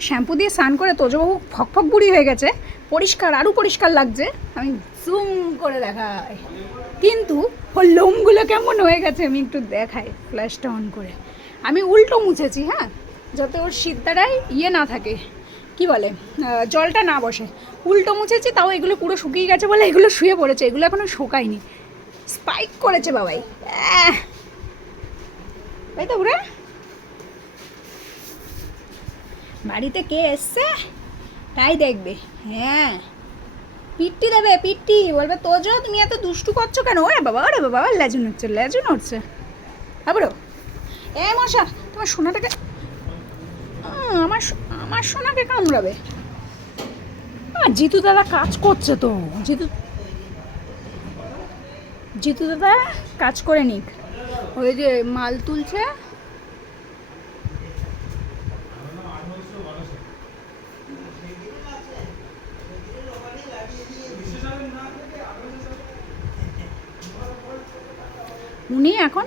Shampoo দিয়ে স্নান করে তোজবাবু ফক ফক বুড়ি হয়ে গেছে। পরিষ্কার আরও পরিষ্কার লাগছে। আমি জুম করে দেখাই। কিন্তু ওর লোমগুলো কেমন হয়ে গেছে আমি একটু দেখাই ফ্ল্যাশটা অন করে। আমি উল্টো মুছেছি হ্যাঁ? যাতে ওর সিদ্ধারায় ইয়ে না থাকে। কি বলে? জলটা না বসে। উল্টো মুছেছি, তাও এগুলো পুরো শুকিয়ে গেছে বলে এগুলো শুয়ে পড়েছে। এগুলো এখনও শুকায়নি। স্পাইক করেছে বাবাই! তাই তো বুড়া বাড়িতে কে এসছে? তাই দেখবে হ্যাঁ। পিট্টি দেবে পিট্টি। বলবে তোজো তুমি এত দুষ্টু করছ কেন? ওরে বাবা ওরে বাবা লেজুন হচ্ছে লেজুন হচ্ছে। আবারও। এ মশা তোমার সোনাটাকে আমার আমার সোনাকে কামড়াবে। আহ, জিতু দাদা কাজ করছে তো। জিতু জিতু দাদা কাজ করে নিক। ওই যে মাল তুলছে। উনি এখন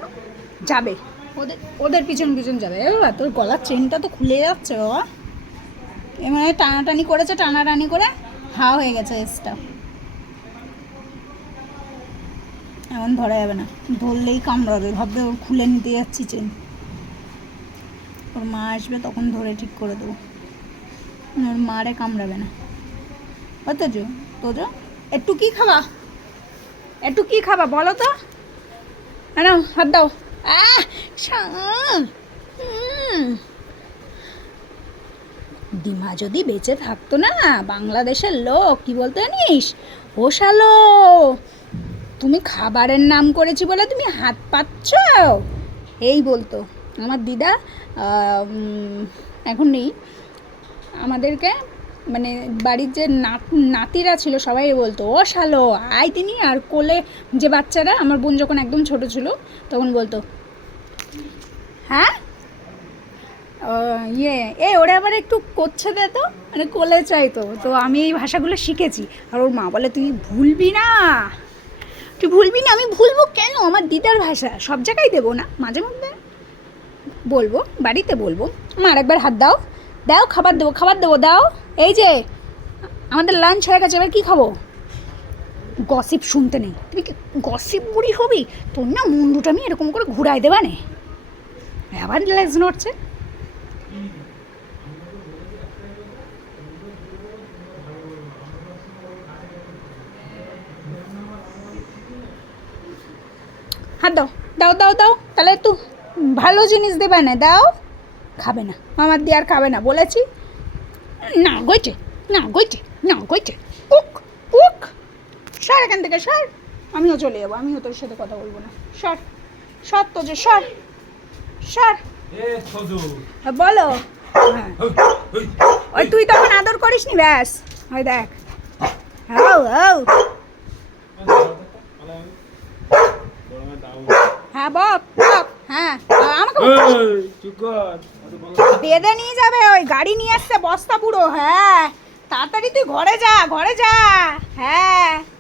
যাবে। ওদের ওদের পিছন পিছন যাবে। এ বাবা, তোর গলার চেনটা তো খুলে যাচ্ছে বাবা। এ মানে টানাটানি করেছে, টানাটানি করে হা হয়ে গেছে এসটা। এমন ধরা যাবে না। ধরলেই কামড়াবে, ভাববে খুলে নিতে যাচ্ছি চেন ওর মা আসবে তখন ধরে ঠিক করে দেবো। ওর মারে কামড়াবে না। তোজো তোজো একটু কি খাবা? একটু কি খাবা, বলো তো। নাও হাত দাও। ডিমা যদি বেঁচে থাকতো না, বাংলাদেশের লোক, কি বলতো জানিস? ও শালো, তুমি খাবারের নাম করেছি বলে তুমি হাত পাচ্ছ এই বলতো। আমার দিদা এখন নেই। আমাদেরকে মানে বাড়ির যে নাত- নাতিরা ছিল, সবাই বলতো, ও শালো, আয় তিনি। আর কোলে যে বাচ্চারা, আমার বোন যখন একদম ছোট ছিল, তখন বলতো হ্যাঁ? ইয়ে এ, ওরা আবার একটু করছে দে তো। মানে কোলে চাইতো। তো আমি এই ভাষাগুলো শিখেছি। আর ওর মা বলে, তুই ভুলবি না। তুই ভুলবি না? আমি ভুলবো কেন? আমার দিদার ভাষা। সব জায়গায় দেবো না, মাঝে মধ্যে বলব, বাড়িতে বলব। মা আরেকবার হাত দাও। দাও, খাবার দেবো খাবার দেবো, দাও। এই যে, আমাদের লাঞ্চ হয়ে গেছে, এবার কী খাব? গসিপ শুনতে নেই। তুমি কি গসিপ বুড়ি হবি? তোর না মুন্ডুটা আমি এরকম করে ঘুরাই দেবা নে। আবার লেজ নড়ছে হ্যাঁ দাও দাও দাও দাও, তাহলে একটু ভালো জিনিস দেবে না, দাও। খাবে না আমার দিয়ে আর খাবে না, বলেছি। না গইছে না গইছে না গইছে উক উক। সর এখান থেকে সর। আমিও চলে যাব আমিও তোর সাথে কথা বলব না। সর সর তো যে সর। সর। হ্যাঁ, বলো। হ্যাঁ। ওই তুই তখন আদর করিস নি ব্যাস। ওই দেখ। হাও হাও হ্যাঁ বক বক হ্যাঁ। আমাকে বেঁধে নিয়ে যাবে, ওই গাড়ি নিয়ে আসছে বস্তা পুরো হ্যাঁ। তাড়াতাড়ি তুই ঘরে যা ঘরে যা হ্যাঁ।